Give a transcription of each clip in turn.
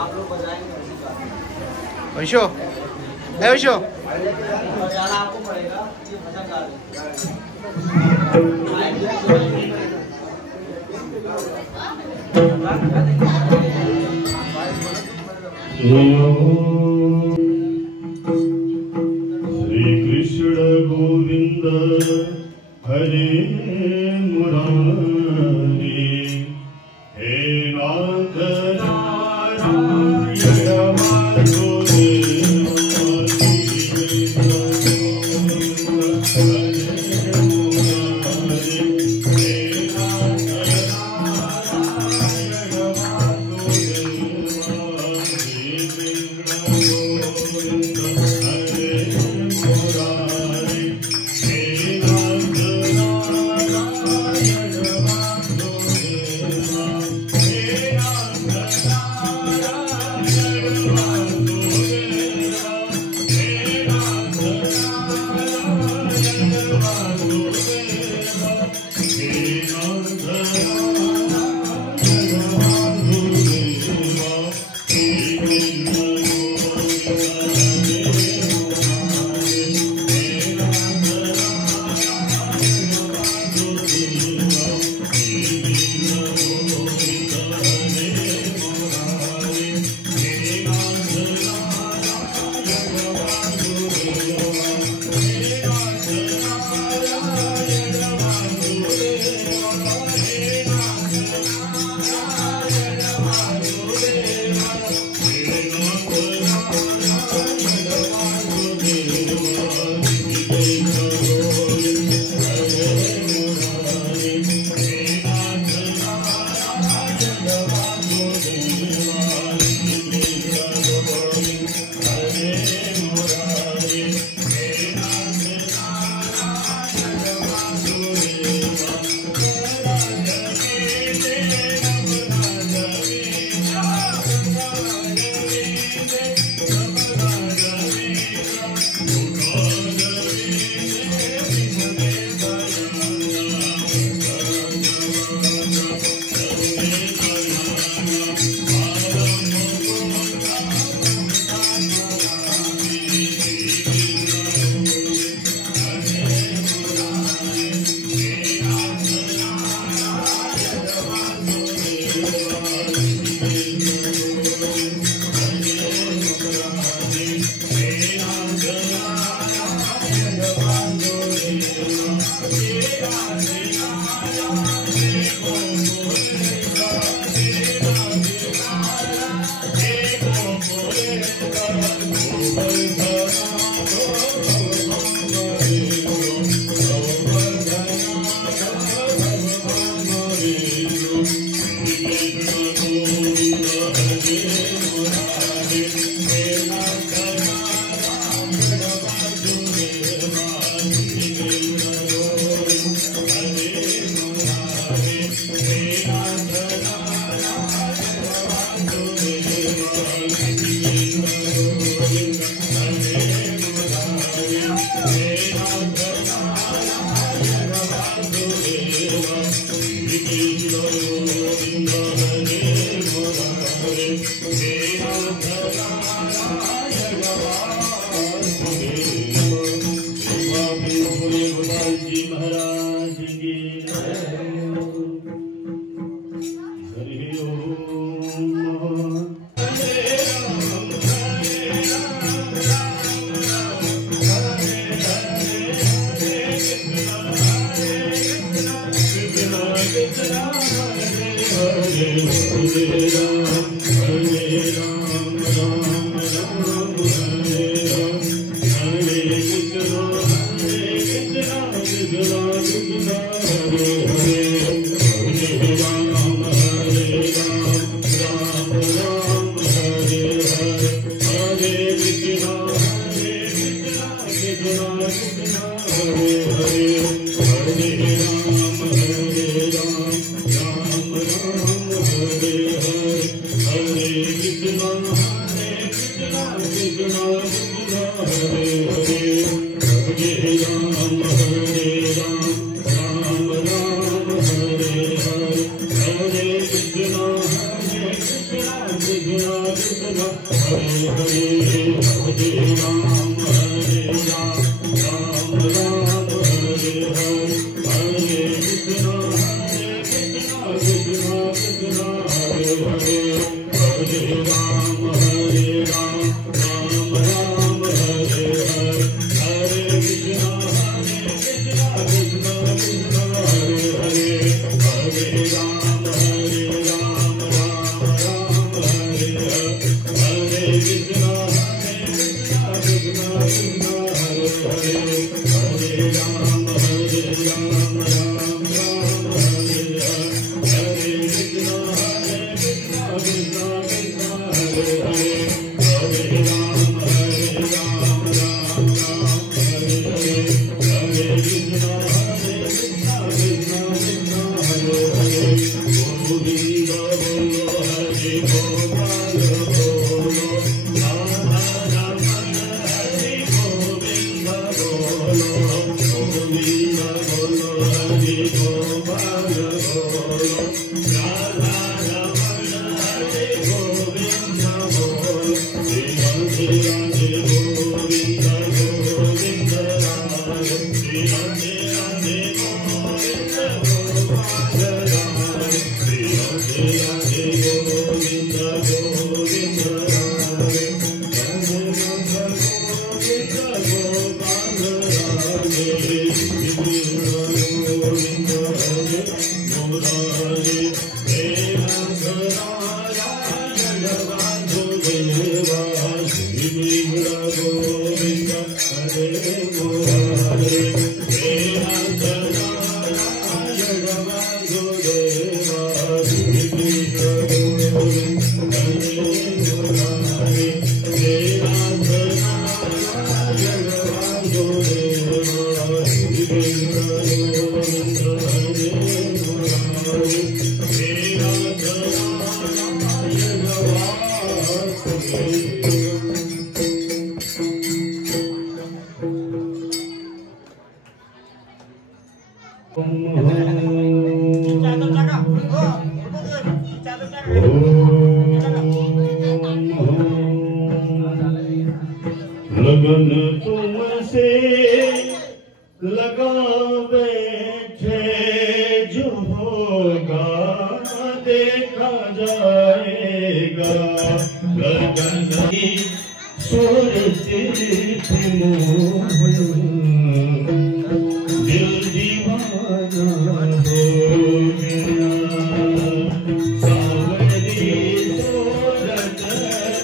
आप लोग बजाएंगे वैशो है वैशो बजाना आपको पड़ेगा। ये भजन गा श्री कृष्ण गोविंद हरे मुरारी हे नाथ नारायण लगन तुमसे लगा बैठे जो होगा देखा जाएगा। लगन की सूरती थी दिल दीवाना हो गया। सावरी सूरत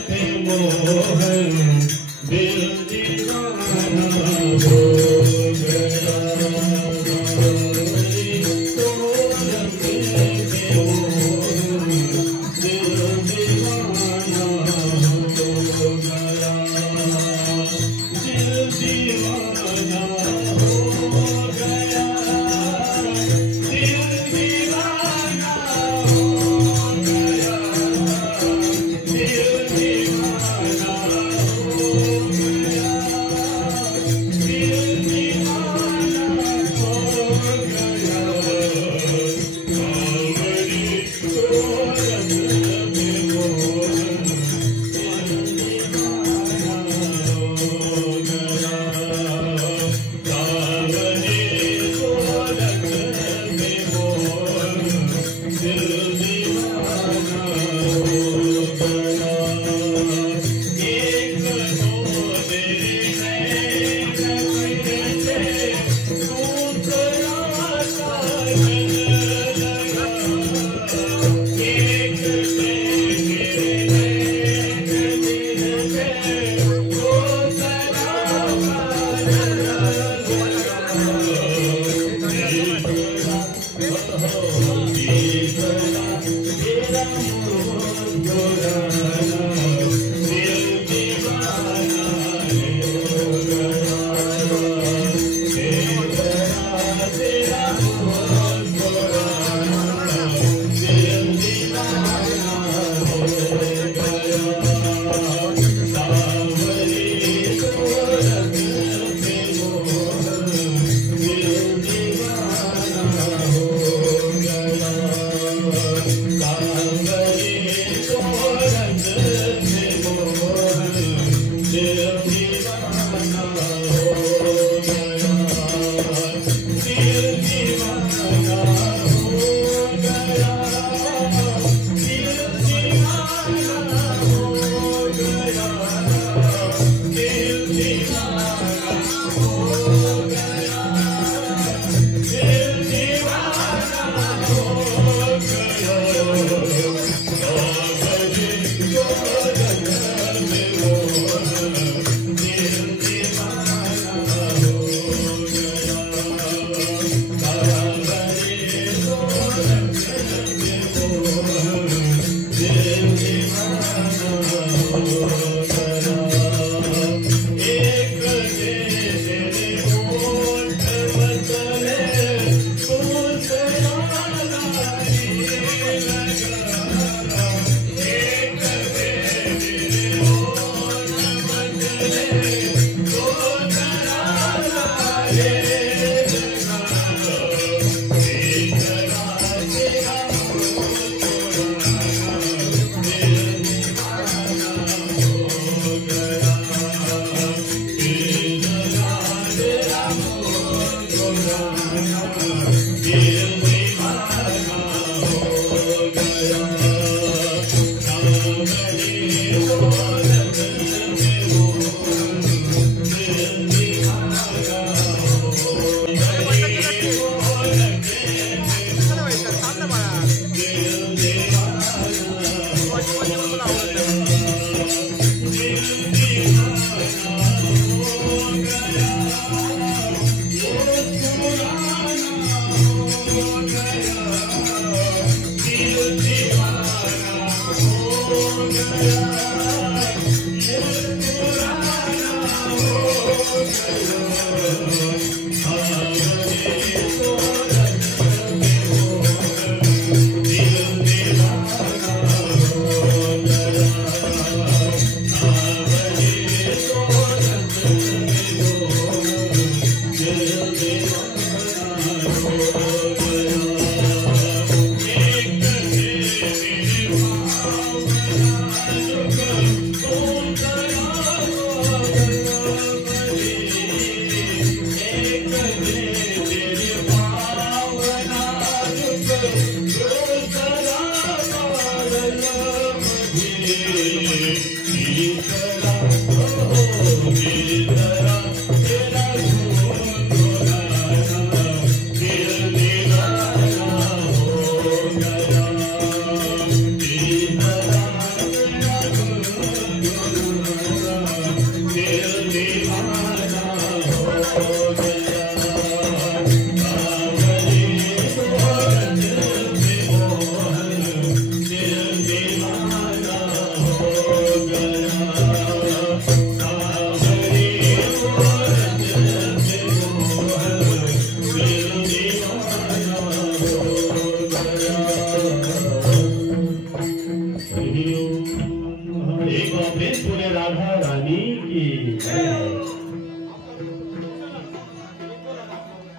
पे मोहन दिल दीवाना हो गया। सावरी सूरत पे मोहन दिल दीवाना हो गया। दिल दीवाना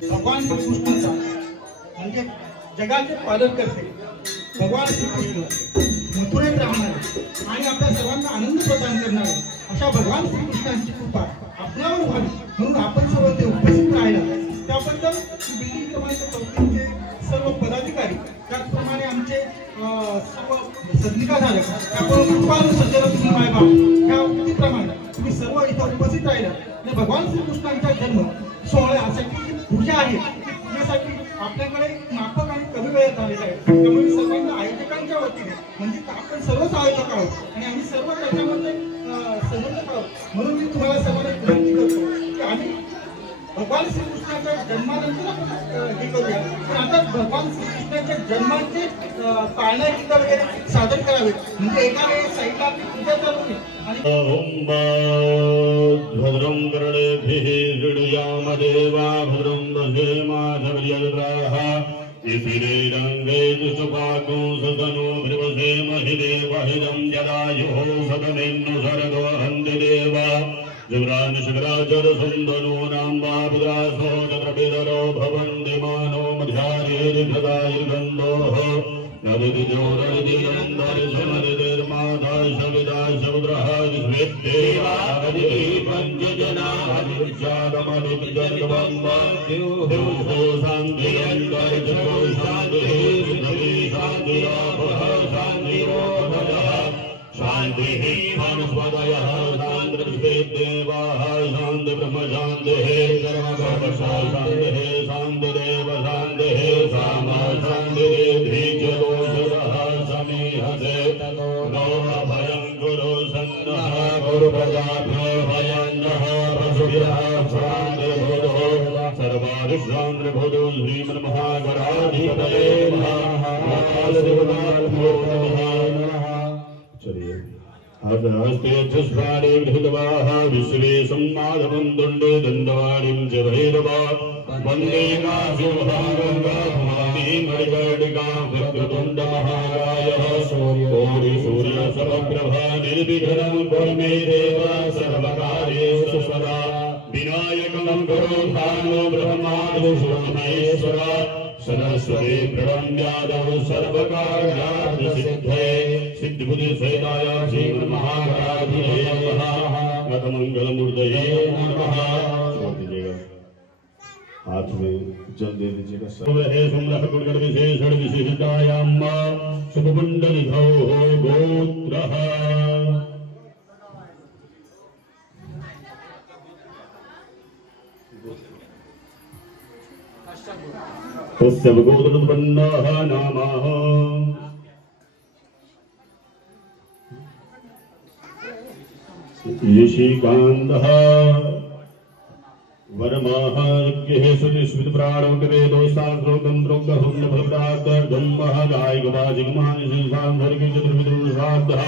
भगवान श्रीकृष्णाचा म्हणजे जगाचे पालन करते भगवान श्रीकृष्ण मथुरेत राहणारे आणि आपल्या सर्वांना आनंद प्रदान करणारे अशा भगवान श्रीकृष्णांची कृपा आपल्यावर व्हावी म्हणून आपण सर्व ते उपस्थित राहिला त्याबद्दल बिल्डिंग क्रमांक 34चे सर्व पदाधिकारी त्याचप्रमाणे आमचे सर्व सदनिका झाले त्यामुळे कृपालू सज्जन तुम्ही मायबाप ह्या उक्तीप्रमाणे तुम्ही सर्व इथं उपस्थित राहिला आणि भगवान श्रीकृष्णांचा जन्म सोहळ्यासाठी पूजा आहे पूजेसाठी आपल्याकडे माफक आणि कमी वेळेत झालेला आहे त्यामुळे सर्वांना आयोजकांच्या वतीने म्हणजे आपण सर्वच आयोजक आहोत आणि आम्ही सर्व त्याच्यामध्ये समर्थक आहोत म्हणून मी तुम्हाला सर्वांना विनंती करतो की आम्ही भगवान श्रीकृष्णाच्या जन्मानंतर आपण हे करूया पण आता भगवान श्रीकृष्णाच्या जन्माचे पाळणा गीत वगैरे सादर करावे म्हणजे एका वेळेस साईडला आपली पूजा चालू होईल आणि भद्रं कर्णेभिः शृणुयाम देवा भद्रं दशेमाधवर्यग्राः इतिरेरङ्गे सुपाको सदनो भृवसे महिदेवहिदं जदायुः सदमेन्दु सर्गो हन्ति देवा जुग्रान शुक्राचर सुन्दनो नाम्बापुरासो चक्रपितरो भवन्ति मानो मध्यार्येर्घदायुर्गन्धोः नदिजोरदिनन्दरि सुमदिर्माता शविदा समुद्रः विश्वेद्देवादिः पञ्चजनादिर्जातमनुजन्मम्बाद्योः शान्तिरन्दरिजो शान्तिः पृथ्वी शान्तिरापः शान्तिरोधयः शान्तिः वनस्पतयः शान्तिर्विश्वेद्देवाः शान्ति ब्रह्म शान्तिः शान्तिः शान्तिरेव शान्तिः सामा शान्तिरेधीचलोषधः समीहसे नो अभयं गुरु सन्नः गुरुप्रजाभ्यो भयन्नः पशुभ्यः शान्तिर्भुतो सर्वादिशान्तिर्भुतो श्रीमन्महागणाधिपतये नमः चलिए हस्ते चुष्पाणे धृतवाः विश्वे सम्माधवं दण्डे दण्डवाणीं च भैरवा वन्दे काशोभागङ्गाभवानी मणिकर्णिकां वक्रतुण्डमहाकायः सूर्यसमप्रभा निर्विघ्नं कुरु मे देव सर्वकार्येषु सदा विनायकं कुरु भानो ब्रह्मादिशोमेश्वरा सरस्वती प्रणम्यादौ सर्वकार्यार्थसिद्धये सिद्धिबुद्धि सहिताय श्रीमन्महागणाधिपतये नमः नतमङ्गलमूर्तये नमः हाथ में जल दे दीजिएगा। सर्व है सुमरह गुणगण विशेषण विशिष्टायाम शुभमंडलिधौ गोत्रः तस्य गोत्रोत्पन्नः नामः ऋषिकान्दः वरमाः यज्ञः सुतिस्मित प्राणवकवेदो शास्त्रोक्तं द्रोग्गहुं भद्रात्तर्धम्मः गायकवाजिकमानिशिंसान्धरिकी चतुर्विदुषाब्दः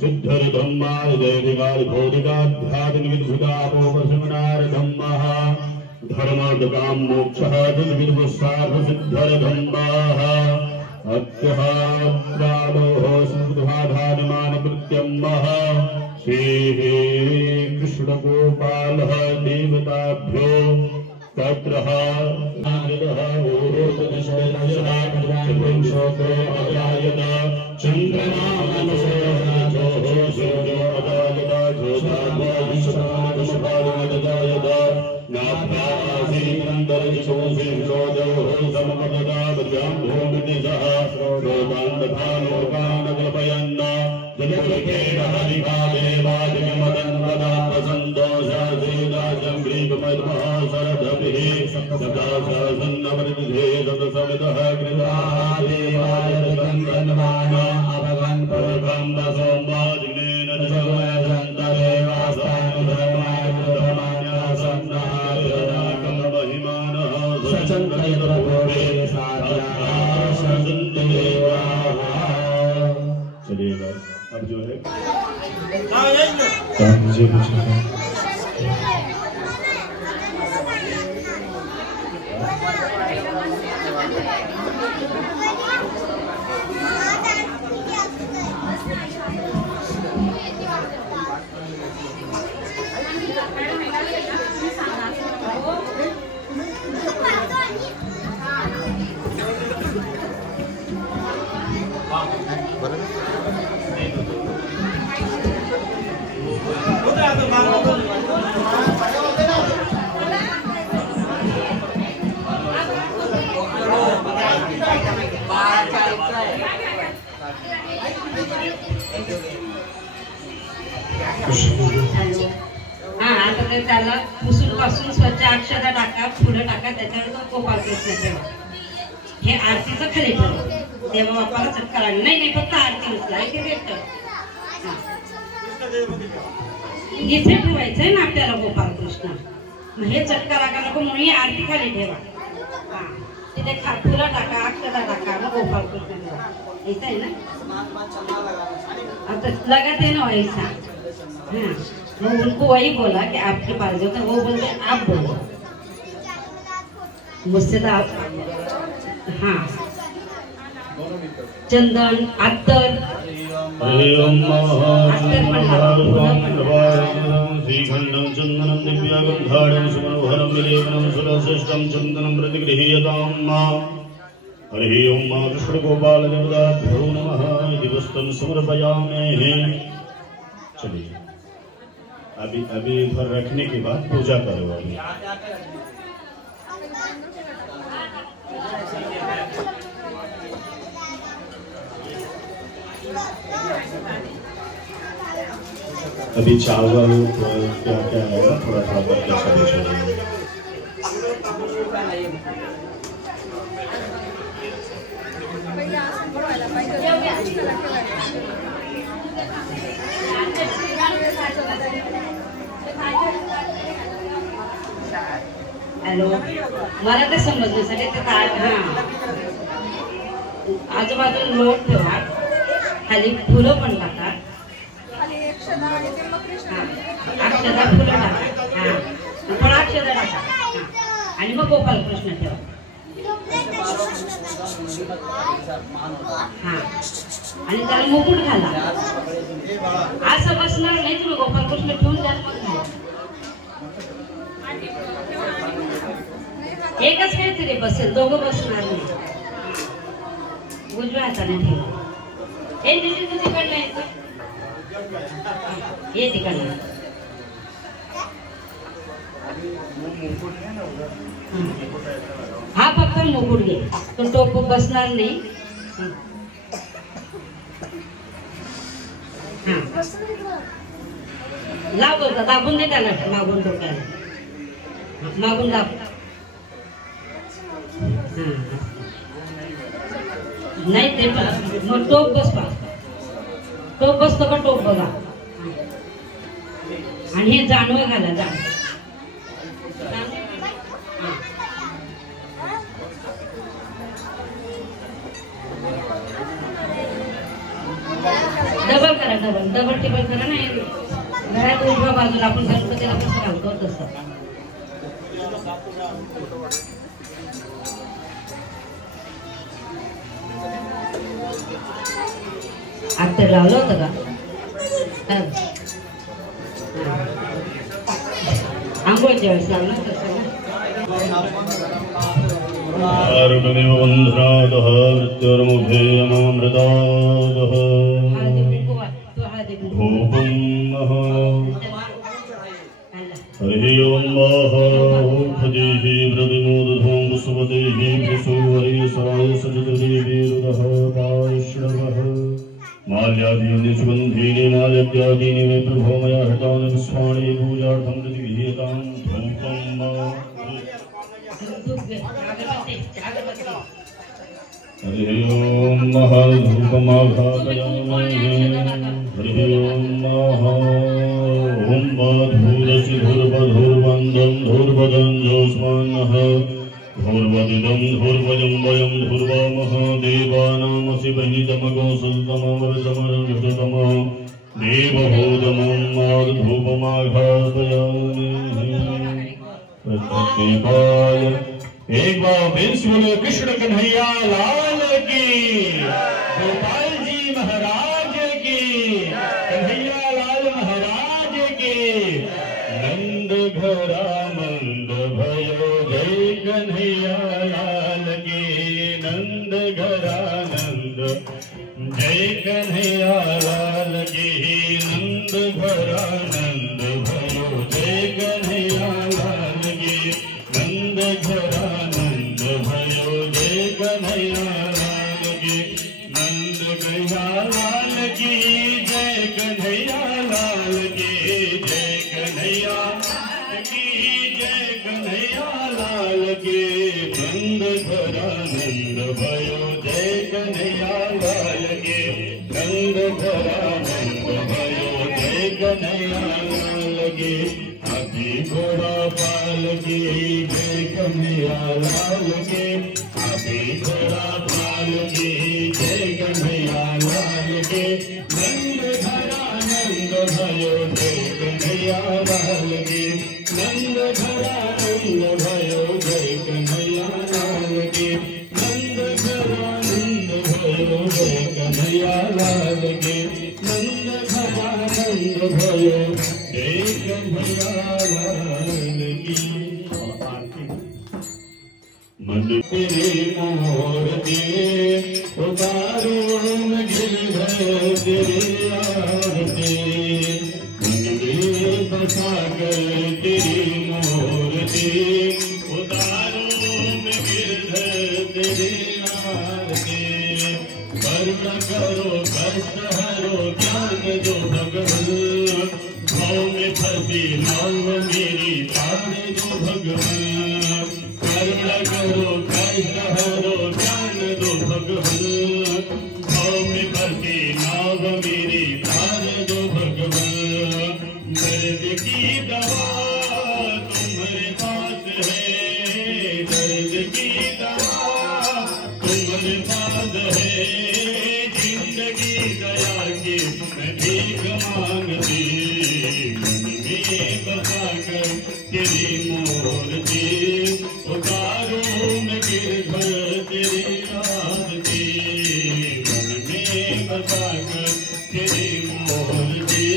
सिद्धरधम्मादिदेविकालिभौतिकाध्यात्मिकद्भुतापोपशमनारधम्मः धर्मार्थकाम मोक्षः तद्विदुस्सार्धसिद्धरधम्माः अत्यः प्राणोः स्मृतभाधानिमानकृत्यम्मः श्री कृष्ण गोपालः देवताभ्यो तत्रः नारदः ओरोपदिशोको अजायत चन्द्रमानसोजो सूर्यो अजायत ज्योतिर्गो विश्वनाथमपालमजायत नाभ्यासीनन्दरजिशोषिषोजो समपददाभ्यां भूमिनिजः लोकान्दभालोकानकल्पयन् चलिएगा। अब जो है त्याला पुसून पासून स्वच्छ अक्षता टाका, फुलं टाका, त्याच्यावर तो गोपाल कृष्ण ठेवा. हे आरतीचं खरे ठरव. देवा बाप्पाला चटका लागला नाही, फक्त आरती उचला इथे भेटत. इथे ठेवायचंय ना आपल्याला गोपाल कृष्ण. मग हे चटका लागा नको म्हणून आरती खाली ठेवा. तिथे फुलं टाका, अक्षता टाका, मग गोपाल कृष्ण ठेवा. ऐसा है ना? आता लगाते ना ऐसा. हाँ, वो उनको वही बोला कि आपके पास जो था वो बोलते आप बोलो मुझसे तो आप. हाँ, चंदन अत्तर श्रीखंडं चंदनं दिव्यगंधाढ्यं सुमनोहरं विलेपनं सुरश्रेष्ठं चंदनं प्रतिगृह्यताम्. हरि ओम कृष्ण गोपाल देवताभ्यो नमः. दिवस्तं समर्पयामि. चलिए अभी इधर रखने के बाद पूजा करो. अभी चावल क्या क्या है थोड़ा थोड़ा करके सभी छोड़ेंगे. हॅलो, मला ते समजण्यासाठी ते काय. हां, आजूबाजूला लोट ठेवा, खाली फुलं पण टाका, अक्षता फुलं टाका. हां, थोडा अक्षता टाका आणि मग गोपाल कृष्ण ठेवा. हां, आणि त्याला मुकुट घाला. असं बसणार नाही तुम्ही. गोपाल कृष्ण ठेवून द्या. एकच काहीतरी बसेल, दोघं बसणार नाही. उजव्या हाताने ठेवा. हे तिकडलं यायचं. ये तिकडलं. हा फक्त मुकुट घे, तो टोप बसणार नाही. लाव बघा, दाबून दे त्याला, मागून डोक्याला मागून दाब. नाही ते मग टोप बस पा, टोप बसतो का टोप बघा. आणि हे जानवं घाला, जाण डबल करा, डबल टेबल करा ना. घरात उजव्या बाजूला आपण गणपतीला कसं घालतो तसं. आता लावलं होतं का आंघोळच्या वेळेस लावलं तसं. आरुणिव वन्धनादः मृत्युर्मुखेयमामृतादः धूपं नः. हरिः ओं वाहौषधीः प्रतिमोदधूं सुपतेः विसुवर्यसाय सचतुर्देवीरुदः पार्ष्णवः. माल्यादीनि सुगन्धीनि माल्यत्यादीनि मे प्रभो मया हृतानि पुष्पाणि पूजार्थं प्रतिगृह्यतां. हरिः ओं महाधूपमाघापयामहे. हरिः ओं धूरसि धूर्वधूर्वन्दं धूर्वदं जोस्मानः. धूर्वदिदं धूर्वजं वयं धूर्वामः. देवानामसि बहितमगो सुतमवरतमरघटतमः. देवहूतमं माधूपमाघापयामहे. प्रत्येकाय एक बार विश्व कृष्ण कन्हैया लाल की, गोपाल जी महाराज की, कन्हैया लाल महाराज की. नंद घरानंद भयो जय कन्हैया लाल की. नंद घरानंद जय कन्हैया लाल की. नंद घरानंद भयो जय कन्हैया लाल की. नंद घरानंद भयो जय कन्हैया लाल की. नंद कन्हैया लाल की जय कन्हैया लाल की. जय कन्हैया की जय कन्हैया लाल की. नंद घरानंद भयो जय कन्हैया लाल की. नंद घरानंद भयो जय कन्हैया लाल की. हाथी घोड़ा पाल की जय कन्हैया लाल की. हाथी घोड़ा पाल की जय कन्हैया लाल की. नंद घरानंद भयो जय कन्हैया लाल की. नंद घरानंद भयो जय कन्हैया लाल की. नंद घरानंद भयो जय कन्हैया लाल की. नंद घरानंद भयो जय कन्हैया लाल की. मन तेरे मूर्ति उतारो गिरधर तेरे आरती. मन में बसा कर तेरी मूर्ति उतारो गिरधर तेरे आरती. करुणा करो कष्ट हरो ज्ञान दो भगवान. भाव में फंसी नाव मेरी पार दो भगवान. करुणा करो कष्ट हरो ज्ञान दो भगवान. भाव में फंसी नाव मेरी पार दो भगवान. दर्द की दवा तुम्हारे पास है. दर्द की दवा तुम्हारे पास है. जिंदगी दया की मैं भीख मांगती. मन में बसा कर तेरी मूर्ति उतारो मैं गिरधर तेरी आरती. मन में बसा कर तेरी मूर्ति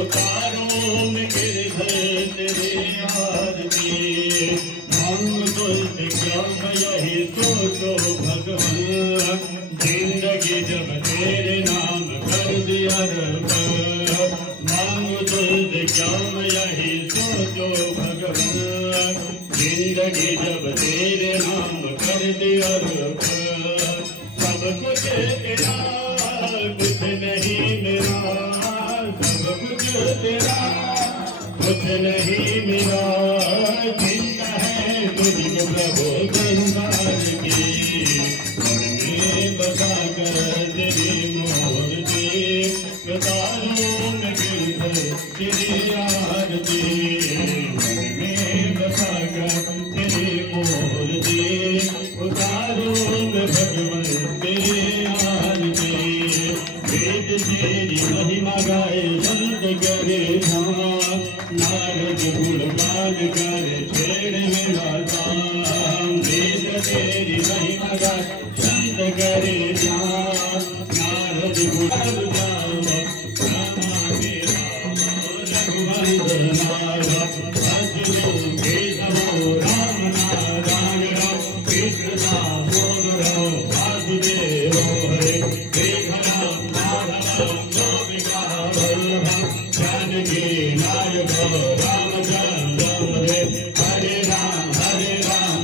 उतारो मैं गिरधर तेरी आरती. मांग तुझसे क्या मैं यही सोचो भगवान. जिंदगी जब तेरे नाम कर दिया रब. मांग बुद्ध ज्ञान यही सोचो भगवान, जिंदगी जब तेरे नाम कर दिया सब कुछ तेरा कुछ नहीं मेरा, सब कुछ तेरा कुछ नहीं मेरा, चिंता है तुझको प्रभु संसार की, मन में बसा कर तेरी मूर्ति, उतारूं मैं गिरधर तेरी आरती, मन में बसा कर तेरी मूर्ति, उतारूं मैं भगवान तेरी आरती, वेद तेरी महिमा गाए संत करे धाम, नारद गुणगान करे छेड़ मेरा धाम, वेद तेरी महिमा गाए संत करे धाम, नारद गुणगान गाए रामा मेरा रघुवंश नारा, भजो केशव राम नारायण राम, कृष्ण दाम बोल रहो वासुदेव हरे, कृष्ण माधव गोपिका वल्लभ, जानकी नायक रामचंद्र हरे, हरे राम राम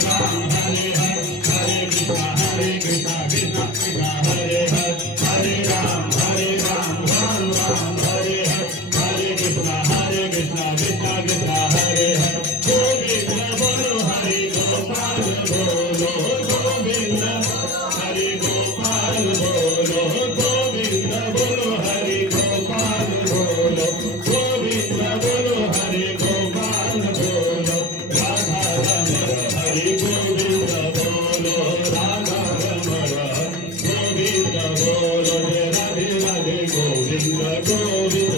राम हरे हरे, हरे कृष्णा कृष्णा कृष्णा हरे हरे, हरे राम राम हरे हरे, हरे कृष्णा कृष्णा कृष्णा हरे हरे, गोविंद बोलो हरि गोपाल बोलो, गोविंद हरि गोपाल बोलो, गोविंद बोलो हरि गोपाल बोलो, गोविंद बोलो हरि गोपाल बोलो, राधा रमण हरि गोविंद बोलो, राधा रमण गोविंद बोलो, राधे राधे गोविंद गोविंद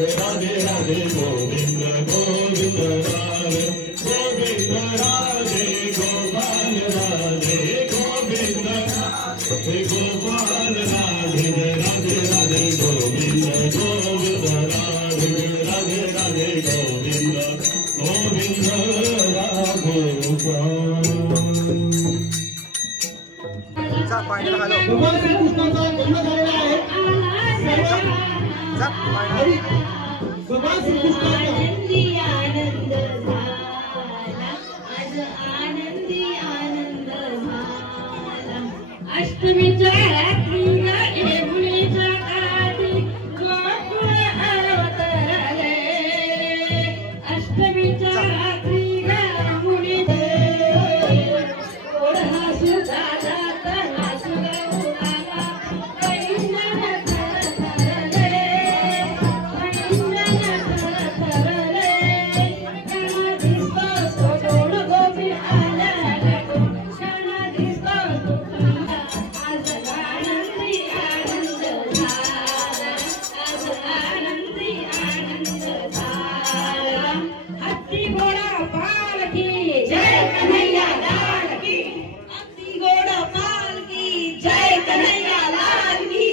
राधे राधे गोविंद गोविंद राधे, गोविंद राधे गोपाल राधे, गोविंद राधे गोपाल राधे, राधे राधे गोविंद गोविंद राधे, राधे राधे गोविंद गोविंद राधे जा पाणी हॅलो भगवान श्रीकृष्णाचा जन्म झालेला आहे. जा आणि भगवान श्रीकृष्णाचा आनंदी आनंद झाला, आज आनंदी आनंद झाला, अष्टमीच्या रात्रीला येऊळीच्या काठी गोकुळ अवतरले, अष्टमीच्या रात्रीला मुनी गोड हसू दादा हसू उडाला, पैंजण थरथरले, पैंजण थरथरले, क्षण दिसतोस तो गोड गोपी आल्या गो, क्षण दिसतोस तो खंडा, आज आनंदी आनंद झाला, आज आनंदी आनंद झाला, हत्ती घोडा पालखी जय कन्हैया लाल की, हत्ती घोडा पालखी जय कन्हैया लाल की.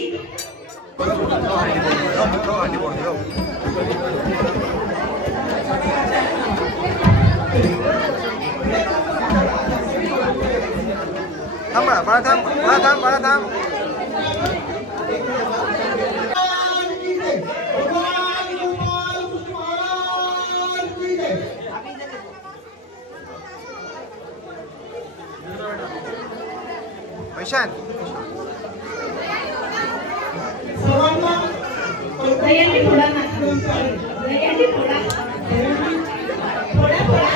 थांब बाळा, थांब बाळा, थांब बाळा, थांब. भगवान की जय, भगवान गोपाल कृष्ण महाराज की जय. वैशाल सर्वांना दयांनी थोडा नाचून दयांनी थोडा थोडा थोडा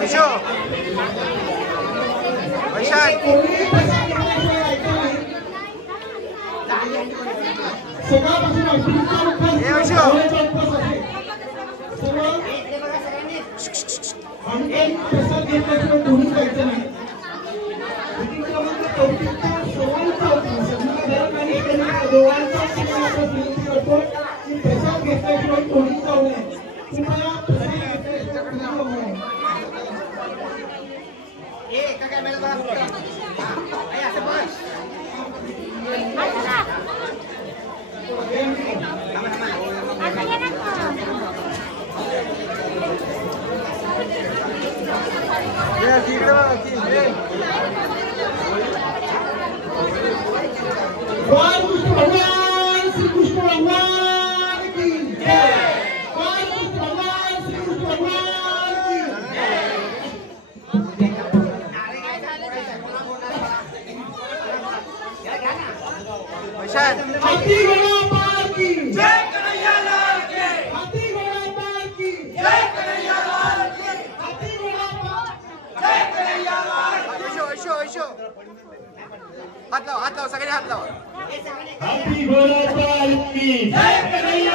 वैशो वैशाल सकाळपासून अष्टमीचा उपवास डोळ्याचा उपवास आहे. सर्व आणि काही प्रसाद घेतल्याशिवाय कोणीच जायचं नाही. विधी क्रमांक 34 सर्वांचा उपवास घरात आणि एकमेकांना दोघांचा आपण विनंती करतो की प्रसाद घेतल्याशिवाय कोणीच जाऊ नये. कृपया प्रसाद घेतल्याशिवाय कोणी जाऊ नये. बालकृष्ण भगवान श्री कृष्ण भगवान की जय। बालकृष्ण भगवान श्री कृष्ण भगवान की हाथी घोड़ा पार की जय कन्हैया लाल की। हाथी घोड़ा पार की जय कन्हैया लाल की। हाथी घोड़ा पार जय कन्हैया लाल की। हाथ लाओ सगळे हाथ लाओ। हाथी घोड़ा पार की जय कन्हैया